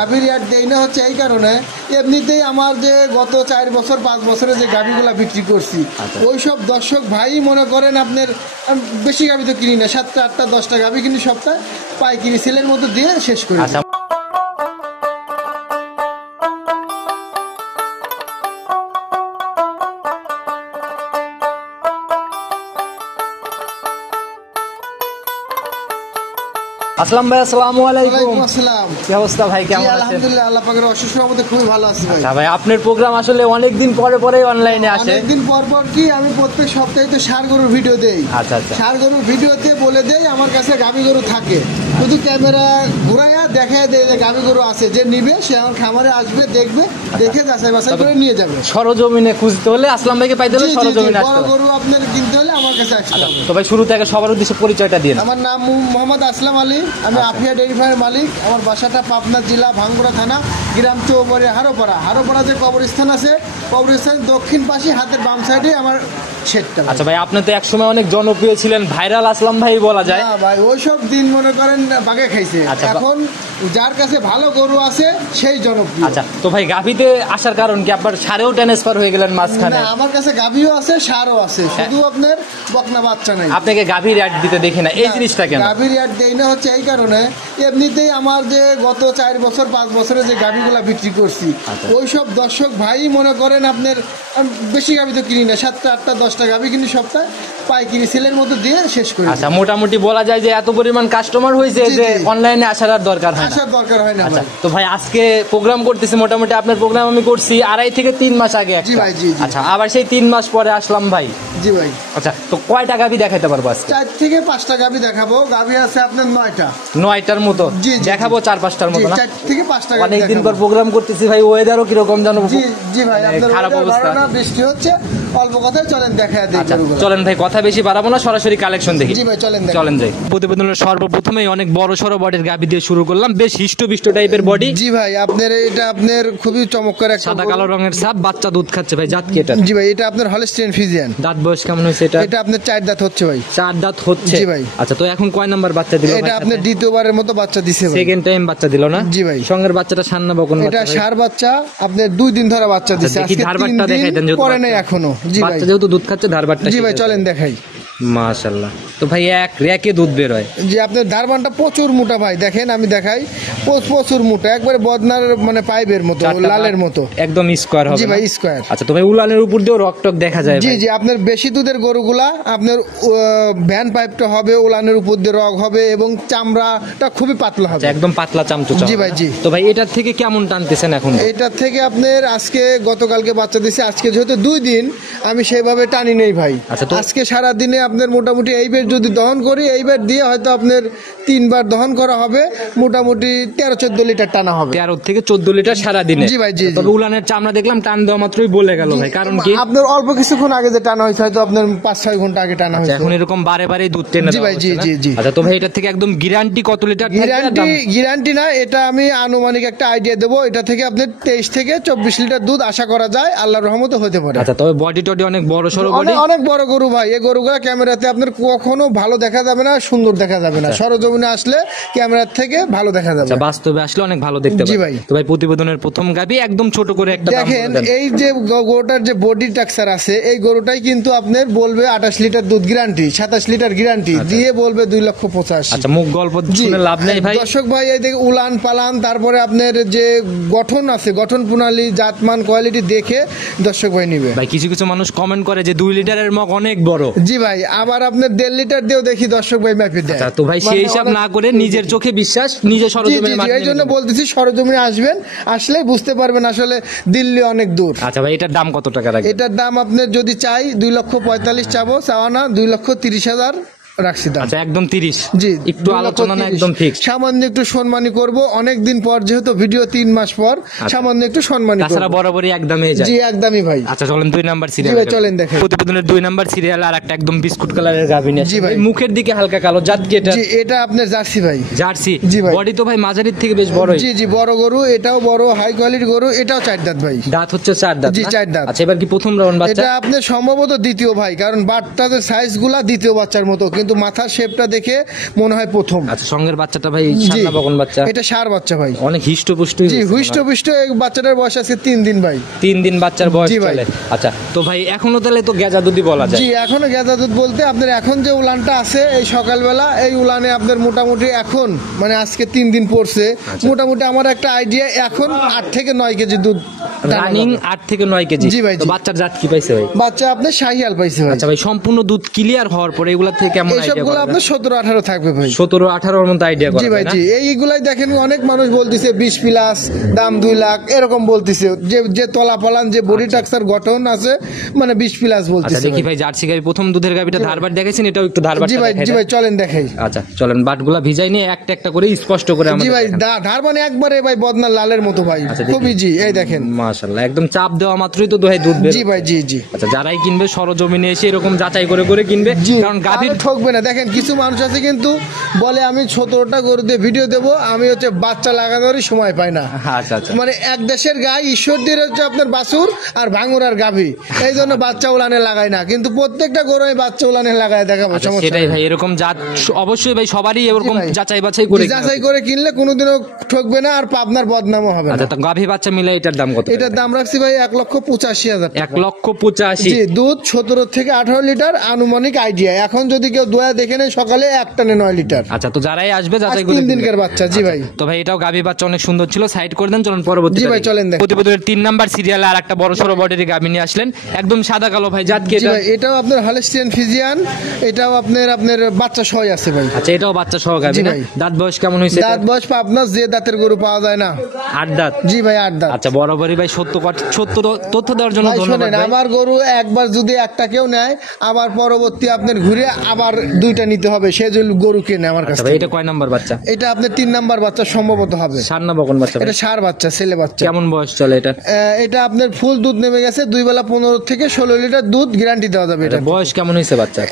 গাভীর রেট দেই না হচ্ছে এই কারণে, এমনিতেই আমার যে গত 4 বছর 5 বছরে যে গাভীগুলা বিক্রি করছি ওই সব দর্শক ভাই মনে করেন আপনার বেশি গাভী তো কিনি না, 7টা 8টা 10টা গাভী কিন্তু সপ্তাহে পাইকারি সেলের মতো দিয়ে শেষ করি। আসসালাম ভাই, আসসালামু আলাইকুম। আসসালাম, কি অবস্থা ভাই, কেমন আছেন? আলহামদুলিল্লাহ, আল্লাহ পাকের অশেষ রহমতে খুবই ভালো আছি ভাই। ভাই আপনার প্রোগ্রাম আসলে অনেক দিন পরে পরে অনলাইনে আসে। অনেকদিন পর পর কি আমি প্রত্যেক সপ্তাহে তো ষাঁড় গরুর ভিডিও দেই। আচ্ছা আচ্ছা, ষাঁড় গরুর ভিডিওতে বলে দেই আমার কাছে গাভী গরু থাকে, শুধু ক্যামেরা ঘুরাইয়া দেখায় দেয় যে গাভী গরু আছে, যে নিবে সে আমার খামারে আসবে, দেখবে, দেখে যাচাই বাছাই করে নিয়ে যাবে। সরজমিনে খুঁজতে হলে আসলাম ভাইকে পাইতে হলে সরজমিনে আসতে বড় হবে। গরু আপনার কিনতে হলে আমার কাছে আসতে হবে। তো ভাই শুরু থেকে সবার উদ্দেশ্যে পরিচয়টা দিন। আমার নাম মোহাম্মদ আসলাম আলী, আমি আফিয়া ডেইরি ফার্মের মালিক। আমার বাসাটা পাবনা জেলা ভাঙ্গুড়া থানা, গ্রাম চৌবাড়ি হারোপাড়া। হারোপাড়া যে কবরস্থান আছে, কবরস্থানের দক্ষিণ পাশে হাতের বাম সাইডে আমার শেডটা। আচ্ছা ভাই, আপনি তো একসময় অনেক জনপ্রিয় ছিলেন, ভাইরাল আসলাম ভাই বলা যায়। না ভাই, ওইসব দিন মনে করেন বাগে খাইছে। এখন যার কাছে ভালো গরু আছে সেই জনপ্রিয়। আচ্ছা, তো ভাই গাভীতে আসার কারণ কি? আপনার সারেও ট্রান্সফার হয়ে গেলেন মাঝখানে? না, আমার কাছে গাভীও আছে, সারও আছে, শুধু আপনার বকনা বাচ্চা নাই। আপনাকে গাভীর অ্যাড দিতে দেখি না, এই জিনিসটা কেন? গাভীর রেট দেই না হচ্ছে এই কারণে, এমনিতেই আমার যে গত 4 বছর 5 বছরে যে গাভীগুলা বিক্রি করছি ওই সব দর্শক ভাই মনে করেন আপনার বেশি গাভী তো কিনি না, 7টা 8টা 10টা গাভী কিন্তু সপ্তাহে পাইকারি সেলের মতো দিয়ে শেষ করি। আচ্ছা, মোটামুটি বলা যায় যে এত পরিমাণ কাস্টমার হয়েছে যে অনলাইনে আসার আর দরকার হয় না। আসার দরকার হয় না। আচ্ছা, তো ভাই আজকে প্রোগ্রাম করতেছি, মোটামুটি আপনার প্রোগ্রাম আমি করছি 2.5 থেকে 3 মাস আগে একটা। জি ভাই, জি জি। আচ্ছা, আবার সেই 3 মাস পরে আসলাম ভাই। জি ভাই। আচ্ছা, তো কয়টা গাভী দেখাইতে পারবো আজকে? 4 থেকে 5টা গাভী দেখাবো। গাভী আছে আপনার 9টা। 9টার মতো দেখাবো, 4-5টার মতো না? 4 থেকে 5টা গাভী। অনেকদিন পর প্রোগ্রাম করতেছি ভাই, ওয়েদারও কিরকম জানো? জি জি ভাই, আপনার খারাপ অবস্থা, বৃষ্টি হচ্ছে, অল্প কথায় চলেন দেখায় দেই। চলেন ভাই, কথা বেশি বাড়াবো না, সরাসরি কালেকশন দেখি। জি ভাই, চলেন যাই। প্রতিবেদনের সর্বপ্রথমেই অনেক বড় সড়ো বডির গাভী দিয়ে শুরু করলাম, বেশ হিষ্টপিষ্ট টাইপের বডি। জি ভাই, আপনার এটা আপনার খুবই চমৎকার একটা সাদা কালো রঙের ছাপ, বাচ্চা দুধ খাচ্ছে ভাই। জাত কি এটা? জি ভাই, এটা আপনার হলস্টিয়ান ফ্রিজিয়ান। দাঁত বয়স কেমন হয়েছে এটা? এটা আপনার 4 দাঁত হচ্ছে ভাই। 4 দাঁত হচ্ছে? জি ভাই। আচ্ছা, তো এখন কয় নাম্বার বাচ্চা দিল? এটা আপনার দ্বিতীয়বারের মতো বাচ্চা দিছে ভাই। সেকেন্ড টাইম বাচ্চা দিল না? জি ভাই। সঙ্গের বাচ্চাটা সার না বকন? এটা সার বাচ্চা, আপনার 2 দিন ধরে বাচ্চা দিছে। আজকে 3 দিন পরে নাই এখনো। জি ভাই, বাচ্চা যেহেতু দুধ খাচ্ছে ধারবারটা। জি ভাই, চলেন দেখাই। মাশাআল্লাহ, তো ভাই এক রেকে দুধ বের হয়। যে আপনার ধারবানটা প্রচুর মোটা ভাই, দেখেন আমি দেখাই, প্রচুর মোটা, একবারে বদনার মানে পাইপের মতো, লালের মতো, একদম স্কয়ার হবে। জি ভাই, স্কয়ার। আচ্ছা, তো ভাই উলানের উপর দিয়েও রকটক দেখা যায়? জি জি, আপনার বেশি দুধের গরুগুলা আপনার ভ্যান পাইপটা হবে, উলানের উপর দিয়ে রগ হবে এবং চামড়াটা খুবই পাতলা হবে, একদম পাতলা চামচুচা। জি ভাই, জি। তো ভাই এটার থেকে কেমন টানতেছেন এখন? এটার থেকে আপনার আজকে গতকালকে বাচ্চা দিছে, আজকে যেহেতু 2 দিন আমি সেভাবে টানি নেই ভাই। আচ্ছা, তো আজকে সারা দিনে আপনার মোটামুটি এইবার যদি দহন করি, এইবার দিয়ে হয়তো আপনার 3 বার দহন করা হবে, মোটামুটি 13-14 লিটার টানা হবে। 13 থেকে 14 লিটার সারা দিনে? জি ভাই, জি। তবে উলানের চামড়া দেখলাম টান দেওয়া মাত্রই বলে গেল ভাই, কারণ কি? আপনার অল্প কিছুক্ষণ আগে যে টানা হয়েছে, হয়তো আপনার 5-6 ঘন্টা আগে টানা হয়েছে। এখন এরকম বারে বারে দুধ টেনে? জি ভাই, জি জি জি। আচ্ছা, তো ভাই এটার থেকে একদম গ্যারান্টি কত লিটার? গ্যারান্টি না, এটা আমি আনুমানিক একটা আইডিয়া দেবো, এটা থেকে আপনার 23 থেকে 24 লিটার দুধ আশা করা যায়, আল্লাহর রহমতে হতে পারে। আচ্ছা, তবে বডি টডি অনেক বড় সড়ো বডি, অনেক বড় গরু ভাই। এই গরুগুলো ক্যামেরাতে আপনার কখনো ভালো দেখা যাবে না, সুন্দর দেখা যাবে না, সরজমিনে আসলে ক্যামেরার থেকে ভালো দেখা যাবে। বাস্তবে আসলে অনেক ভালো দেখতে পাবেন। জি ভাই। তো ভাই প্রতিবেদনের প্রথম গাভী একদম ছোট করে একটা দেখেন, এই যে গরুটার যে বডি স্ট্রাকচার আছে, এই গরুটাই কিন্তু আপনার বলবে 28 লিটার দুধ গ্যারান্টি, 27 লিটার গ্যারান্টি দিয়ে বলবে 2,85,000। আচ্ছা, মুখ গল্প শুনে লাভ নেই ভাই। দর্শক ভাই, এই দেখে উলান পালান, তারপরে আপনার যে গঠন আছে, গঠন প্রণালী, জাতমান, কোয়ালিটি দেখে দর্শক ভাই নিবে ভাই। কিছু কিছু মানুষ কমেন্ট করে যে 2 লিটারের মগ অনেক বড়। জি ভাই, আবার আপনার 1.5 লিটার দিয়েও দেখি দর্শক ভাই মাপে দেয়। তো ভাই সেই হিসাব না করে নিজের চোখে বিশ্বাস, নিজে সরজমিনে মাপে। এই জন্য বলতেছি সরজমিনে আসবেন, আসলে বুঝতে পারবেন আসলে দিল্লি অনেক দূর। আচ্ছা ভাই, এটার দাম কত টাকা রাখবেন? এটার দাম আপনার যদি চাই 2,45,000 চাবো, চাওয়া না 2,30,000 রাখছি দাম। আচ্ছা, একদম 30? জি, একটু আলোচনা না, একদম ফিক্স? সামান্য একটু সম্মানী করব, অনেকদিন পর যেহেতু ভিডিও 3 মাস পর, সামান্য একটু সম্মানী করব। তাছাড়া বরাবরই একদমই যায়? জি, একদমই ভাই। আচ্ছা, চলেন 2 নাম্বার সিরিয়াল। জি ভাই, চলেন দেখেন। প্রতিবেদনের 2 নাম্বার সিরিয়াল আর একটা একদম বিস্কুট কালারের গাভী নিয়ে। জি ভাই। মুখের দিকে হালকা কালো, জাত কি এটা? জি, এটা আপনার জার্সি ভাই। জার্সি? জি ভাই। বডি তো ভাই মাঝারির থেকে বেশ বড়। জি জি, বড় গরু, এটাও বড় হাই কোয়ালিটির গরু, এটাও 4 দাঁত ভাই। দাঁত হচ্ছে 4 দাঁত? জি, 4 দাঁত। আচ্ছা, এবার কি প্রথম রাউন্ড বাচ্চা? এটা আপনার সম্ভবত দ্বিতীয় ভাই, কারণ বাচ্চাদের সাইজ গুলা দ্বিতীয় বাচ্চার মতো, কিন্তু মাথার শেপটা দেখে মনে হয় প্রথম। আচ্ছা, সঙ্গের বাচ্চাটা ভাই জি, সান্না বকন বাচ্চা, এটা ষাঁড় বাচ্চা ভাই। অনেক হিষ্টপুষ্ট, জি হুষ্ট এই বাচ্চাটার বয়স আছে 3 দিন ভাই। 3 দিন বাচ্চার বয়স জি ভাই। চলে। আচ্ছা, তো ভাই এখনো তাহলে তো গেজা দুধই বলা যায়। জি, এখনো গেদা দুধ বলতে আপনার এখন যে উলানটা আছে এই সকালবেলা এই উলানে আপনার মোটামুটি এখন মানে আজকে 3 দিন পড়ছে, মোটামুটি আমার একটা আইডিয়া এখন 8 থেকে 9 কেজি দুধ রানিং 8 থেকে 9 কেজি। জি ভাই, তো জি। বাচ্চার জাত কি পাইছে ভাই? বাচ্চা আপনার শাহিয়াল পাইছে ভাই। আচ্ছা ভাই, সম্পূর্ণ দুধ ক্লিয়ার হওয়ার পরে এগুলা থেকে কেমন আইডিয়া এইসবগুলো করা আপনার 17-18 থাকবে ভাই। 17-18 এর মতো আইডিয়া করা জি ভাই, যায় না? জি এইগুলাই দেখেন অনেক মানুষ বলতেছে 20 প্লাস দাম 2 লাখ এরকম বলতেছে, যে তলা পালান যে বডি টাক্সার গঠন আছে মানে 20 প্লাস আচ্ছা বলতেছে দেখি ভাই। ভাই, জার্সি গাবি প্রথম দুধের গাবিটা ধারবার দেখাইছেন, এটাও একটু ধারবার জি ভাই, জি ভাই চলেন দেখাই। আচ্ছা চলেন, বাটগুলা ভিজাই নিয়ে একটা একটা করে স্পষ্ট করে জি আমাদের ভাই, দেখান। ধার মানে একবারে ভাই বদনা লালের মতো ভাই, আচ্ছা, দেখি। খুবই জি এই দেখেন। মাশাআল্লাহ, একদম চাপ দেওয়া মাত্রই তো দোহাই দুধ বের। জি ভাই, জি জি আচ্ছা, যারাই কিনবে সরজমিনে এসে এরকম যাচাই করে করে কিনবে, জি, কারণ গাভীর কারো ঠকবে না। দেখেন কিছু মানুষ আছে কিন্তু বলে আমি 17টা গরু দিয়ে ভিডিও দেবো, আমি হচ্ছে বাচ্চা লাগানোরই সময় পাই না। আচ্ছা আচ্ছা, মানে এক দেশের গাই ঈশ্বরদীর হচ্ছে আপনার বাছুর আর ভাঙুর আর গাভী, এই জন্য বাচ্চা উলানে লাগাই না, কিন্তু প্রত্যেকটা গরু আমি বাচ্চা উলানে লাগাই দেখাবো, আচ্ছা, সমস্যা সেটাই নেই। ভাই, এরকম জাত অবশ্যই ভাই সবারই এরকম জি ভাই। যাচাই বাছাই করে কিনতে যাচাই হবে। করে কিনলে কোনোদিনও ঠকবে না আর পাবনার বদনামও হবে না। আচ্ছা, তো গাভী বাচ্চা মিলে এটার দাম কত? এটার দাম রাখছি ভাই 1,85,000 টাকা। 1,85,000। জি, দুধ 17 থেকে 18 লিটার আনুমানিক আইডিয়া। এখন যদি কেউ দোয়া দেখে নেয় সকালে এক টানে 9 লিটার। আচ্ছা, তো যারাই আসবে আজ যাচাই করে 3 কিনবে। দিনকার বাচ্চা। জি ভাই, তো ভাই এটাও গাভী বাচ্চা অনেক সুন্দর ছিল, সাইড করে দেন, চলুন পরবর্তী। জি ভাই, চলেন দেখেন। প্রতিবেদনের 3 নাম্বার সিরিয়ালে আর একটা বড় সড়ো বডির গাভী নিয়ে আসলেন, একদম সাদা কালো ভাই, জাত কি জি এটা? ভাই, এটাও আপনার হলস্টিয়ান ফিজিয়ান, এটাও আপনার বাচ্চা সহই আছে ভাই। আচ্ছা, এটাও বাচ্চা সহ গাভী জি না? ভাই। দাঁত বয়স কেমন হয়েছে? দাঁত বয়স আপনার যে দাঁতের গরু পাওয়া যায় না। 8 দাঁত। জি ভাই, 8 দাঁত। আচ্ছা, বরাবরই ভাই সত্য তথ্য দেওয়ার জন্য ভাই ধন্যবাদ শোনেন, ভাই। আমার গরু একবার যদি একটা কেউ নেয় আবার পরবর্তী আপনার ঘুরে আবার 2টা নিতে হবে, সে যদি গরু কেনে আমার কাছে। আচ্ছা ভাই, এটা কয় নাম্বার বাচ্চা? এটা আপনার 3 নাম্বার বাচ্চা সম্ভবত হবে। সান্না বকন বাচ্চা ভাই? এটা ষাঁড় বাচ্চা, ছেলে বাচ্চা। কেমন বয়স চলে এটা? এটা আপনার ফুল দুধ নেমে গেছে, 2 বেলা 15 থেকে 16 লিটার দুধ গ্যারান্টি দেওয়া যাবে। এটা বয়স কেমন হয়েছে বাচ্চা?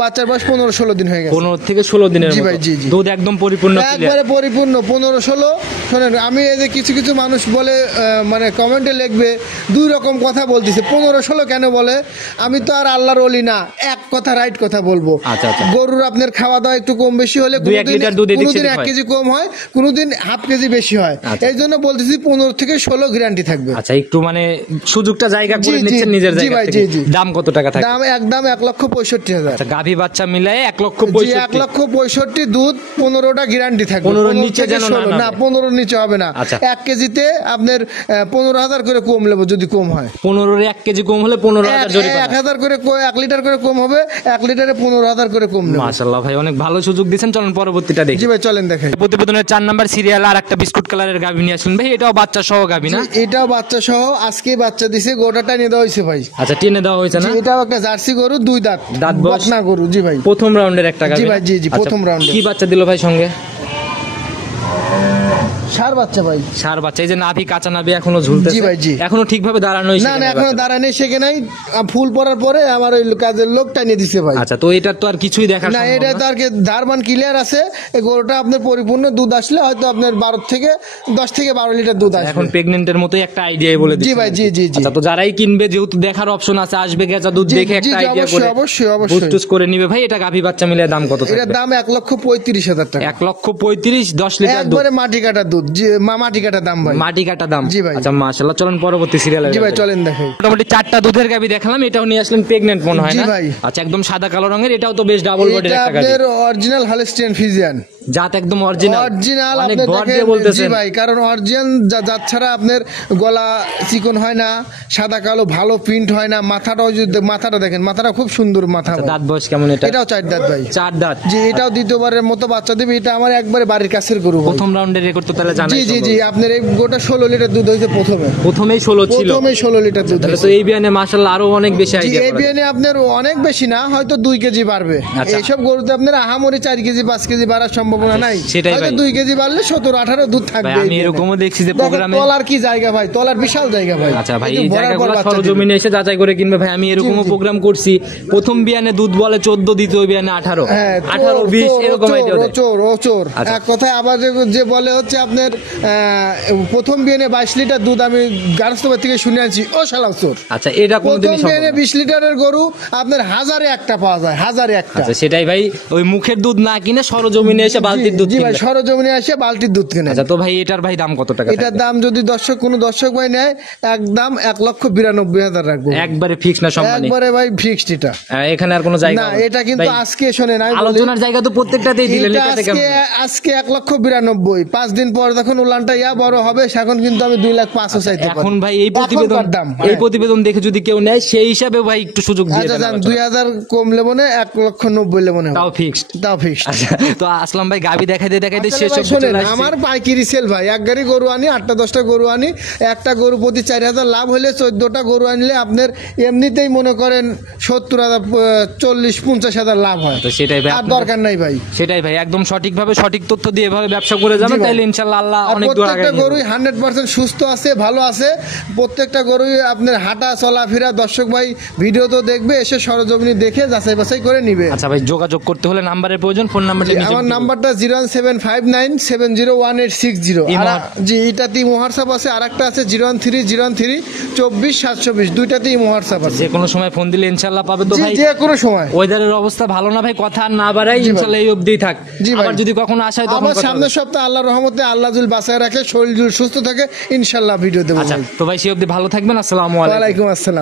বাচ্চার বয়স 15-16 দিন হয়ে গেছে। 15 থেকে 16 দিনের জি মতো। ভাই, জি, জি। দুধ একদম পরিপূর্ণ clear। একবারে পরিপূর্ণ 15-16। শোনেন, আমি এই যে কিছু কিছু মানুষ বলে মানে কমেন্টে লিখবে 2 রকম কথা বলতেছে, 15-16 কেন বলে? আমি তো আর আল্লাহর ওলি না, এক কথা রাইট কথা বলবো। আচ্ছা, আচ্ছা। গরুর আপনার খাওয়া দাওয়া একটু কম বেশি হলে 2-1 লিটার দুধ এদিক কোনোদিন সেদিক 1 হয়। কেজি কম হয়, কোনোদিন হাফ কেজি বেশি হয়। আচ্ছা। এই জন্য বলতেছি 15 থেকে 16 গ্যারান্টি থাকবে। আচ্ছা, একটু মানে সুযোগটা জায়গা জি, করে জি, নিচ্ছেন নিজের জি জায়গা ভাই, থেকে। জি, জি। দাম কত টাকা থাকে? দাম একদম 1,65,000। আচ্ছা, গাভী বাচ্চা মিলায়ে জি, 1,65,000। 1,65,000 দুধ, 15টা গ্যারান্টি থাকবে। 15 নিচে থেকে যেন না 16 না, নামে। 15 নিচে হবে না। আচ্ছা। 1 কেজিতে আপনার 15,000 করে কম নেবো যদি কম হয়। 15 1 কেজি কম হলে 15,000 জরিমানা। 1,000 করে 1 লিটার করে কম হবে, 1 লিটারে 15,000 করে কম নেবো। মাশাআল্লাহ ভাই, অনেক ভালো সুযোগ দিয়েছেন, চলুন পরবর্তীটা দেখি। জি ভাই, চলেন দেখাই। প্রতিবেদনের 4 নাম্বার সিরিয়াল আর একটা বিস্কুট কালারের গাভী নিয়ে আসলেন ভাই, এটাও বাচ্চা সহ গাভী না? এটাও বাচ্চা সহ আজকে বাচ্চা দিছে, গোটাটা নিয়ে দেওয়া হয়েছে ভাই। আচ্ছা, টেনে দেওয়া হয়েছে না? জি, এটাও একটা জার্সি গরু, 2 দাঁত, দাঁত বয়স? বকনা গরু। জি ভাই, প্রথম রাউন্ডের একটা গাভী জি না? ভাই, জি, জি, আচ্ছা, প্রথম রাউন্ডের। কি বাচ্চা দিল ভাই সঙ্গে? ষাঁড় বাচ্চা ভাই। ষাঁড় বাচ্চা। এই যে নাভি, কাঁচা নাভি এখনো ঝুলতেছে? জি ভাই, জি। এখনো ঠিকভাবে দাঁড়ানো না না, এখনো দাঁড়ায় নেই, শেখে নাই। ফুল পড়ার পরে আমার ওই কাজের লোক টানিয়ে দিছে ভাই। আচ্ছা, তো এটার তো আর কিছুই দেখা না, এটা তো আর কি ধারমান ক্লিয়ার আছে। এই গরুটা আপনার পরিপূর্ণ দুধ আসলে হয়তো আপনার 10 থেকে 12 লিটার দুধ আসবে। এখন প্রেগনেন্টের মতোই একটা আইডিয়া বলে দিচ্ছি। জি ভাই, জি, জি, জি। আচ্ছা, তো যারাই কিনবে যেহেতু দেখার অপশন আছে, আসবে গেজা দুধ জি, দেখে জি, একটা জি, আইডিয়া অবশ্যই, করে অবশ্যই, অবশ্যই। বুস্টুস করে নিবে ভাই। এটা গাভী বাচ্চা মিলে দাম কত এটার থাকবে? দাম 1,35,000 টাকা। 1,35,000, 10 লিটার দুধ। একবারে মাটি কাটা দুধ। জি, মাটি কাটা দাম ভাই। মাটি কাটা দাম। জি ভাই। আচ্ছা, মাশাআল্লাহ, চলেন পরবর্তী সিরিয়ালে। জি ভাই, চলেন দেখাই। মোটামুটি 4টা দুধের গাভী দেখালাম, এটাও নিয়ে আসলেন প্রেগনেন্ট মনে হয় জি না? ভাই। আচ্ছা, একদম সাদা কালো রঙের, এটাও তো বেশ ডাবল বডির এটা একটা গাভী। আপনার অরিজিনাল হলস্টিয়ান ফিজিয়ান। জাত একদম অরিজিনাল। অরিজিনাল অনেক আপনি ভর দিয়ে দেখেন। জি বলতেছেন। ভাই, কারণ অরিজিনাল জাত ছাড়া আপনার গলা চিকন হয় না, সাদা কালো ভালো প্রিন্ট হয় না। মাথাটা দেখেন, মাথাটা খুব সুন্দর মাথা। আচ্ছা, দাঁত বয়স কেমন এটা? এটাও 4 দাঁত ভাই। 4 দাঁত। জি, এটাও দ্বিতীয়বারের মতো বাচ্চা দেবে। এটা আমার একবারে বাড়ির কাছের গরু ভাই। প্রথম রাউন্ডের রেকর্ড তো তাহলে জানাই জি জি সম্ভব। জি, আপনার এই গোটা 16 লিটার দুধ হয়েছে প্রথমেই 16 ছিল। প্রথমে 16 লিটার দুধ তাহলে হয়েছে। তো এই বিয়ানে মাশাআল্লাহ আরো অনেক বেশি জি, আইডিয়া এই বিয়ানে আপনার অনেক বেশি না, হয়তো 2 কেজি বাড়বে। আচ্ছা। এইসব গরুতে আপনার আহামরি 4 কেজি 5 কেজি বাড়ার সম্ভাবনা নাই। সেটাই হয়তো ভাই। 2 কেজি বাড়লে 17-18 দুধ ভাই, থাকবে। আমি এই বিয়ানে। এরকমও দেখছি যে দেখেন, প্রোগ্রামে। তলার কি জায়গা ভাই, তলার বিশাল জায়গা ভাই। আচ্ছা ভাই, এই যে এই ভরার পর জায়গাগুলো বাচ্চা দিবে। সরজমিনে এসে যাচাই করে কিনবে ভাই। আমি এরকমও জি, জি। প্রোগ্রাম করছি, প্রথম বিয়ানে দুধ বলে 14, দ্বিতীয় বিয়ানে 18, হ্যাঁ, 18, 20 এরকম আইডিয়া দেয়। ওচোর। আচ্ছা। এক কথায় আবার যে বলে হচ্ছে আপনার আপনার প্রথম বিয়ানে 22 লিটার দুধ আমি গারস্থবা থেকে শুনে আনছি ও শালাও চোর। আচ্ছা এটা প্রথম কোনোদিনই সম্ভব বিয়ানে না। 20 লিটারের গরু আপনার হাজারে একটা পাওয়া যায়, হাজারে একটা। আচ্ছা সেটাই ভাই, ওই মুখের দুধ না কিনে সরজমিনে এসে বালতির দুধ জি ভাই, কিনবে। সরজমিনে আসে বালতির দুধ কিনে। আচ্ছা তো ভাই এটার ভাই দাম কত টাকা এটার থাকবে? দাম যদি কোনো দর্শক ভাই নেয় একদম 1,92,000 রাখবো। একবারে ফিক্স না সম্মানী? একবারে ভাই ফিক্সড এটা। এখানে আর কোনো জায়গা না হবে না? এটা কিন্তু ভাই, আজকে শোনেন আমি বলি, আলোচনার জায়গা তো প্রত্যেকটাতেই দিলেন, এটা এটাতে কেমন? আজকে 1,92,000, 5 দিন পর যখন উলানটা বড় হবে তখন কিন্তু আমি 2,05,000 চাইতে পারি। এখন ভাই এই প্রতিবেদন, এখনকার দাম, এই হ্যাঁ। প্রতিবেদন দেখে যদি কেউ নেয় সেই হিসাবে ভাই একটু সুযোগ দিয়ে আচ্ছা দেন যান, আলোচনা। 2,000 কম লেবো না, 1,90,000 লেবো না, তাও ফিক্সড। তাও ফিক্সড। আচ্ছা তো আসলাম ভাই গাবি দেখাইতে দেখাইতে শেষ অবধি শোনেন, চলে আসছি। আমার পাইকারি সেল ভাই, এক গাড়ি গরু আনি, 8টা-10টা গরু আনি, একটা গরু প্রতি 4,000 লাভ হলে 14টা গরু আনলে আপনার এমনিতেই মনে করেন 70,000, 40-50,000 লাভ হয়। তো সেটাই ভাই আর আপনাদের- দরকার নাই ভাই। সেটাই ভাই, একদম সঠিকভাবে সঠিক তথ্য দিয়ে এভাবে ব্যবসা করে যাবেন, জি ভাই। তাইলে ইনশাল্লাহ আল্লাহ আর অনেক দূর আগে প্রত্যেকটা গরুই 100% সুস্থ আছে, ভালো আছে। প্রত্যেকটা গরুই আপনার হাঁটা চলাফেরা, দর্শক ভাই ভিডিও তো দেখবে, এসে সরজমিনি দেখে যাচাই বাছাই করে নিবে। আচ্ছা ভাই যোগাযোগ করতে হলে নাম্বারের প্রয়োজন, ফোন নাম্বারটা নিজে আমার দিবেন। নাম্বারটা 01759701860। জি এটাতেই হোয়াটসঅ্যাপ আছে, আর একটা আছে 01303247220, দুইটাতেই হোয়াটসঅ্যাপ আছে। যে কোনো সময় ফোন দিলে ইনশাল্লাহ পাবে। তো জি, ভাই যে কোনো সময়। ওয়েদারের অবস্থা ভালো না ভাই, কথা আর না বাড়াই, জি ভাই। ইনশাল্লাহ এই অবধিই থাক। জি ভাই। আবার যদি কখনো আসা হয় তখন আমার কথা হবে। সামনের সপ্তাহে আল্লাহর রহমতে আল্লাহ জুল বাঁচায় রাখে, শরীর জুল সুস্থ থাকে, ইনশাল্লাহ ভিডিও দেবো আচ্ছা ভাই। তো ভাই সেই অবধি ভালো থাকবেন, আসসালামু আলাইকুম। ওয়ালাইকুম আসসালাম।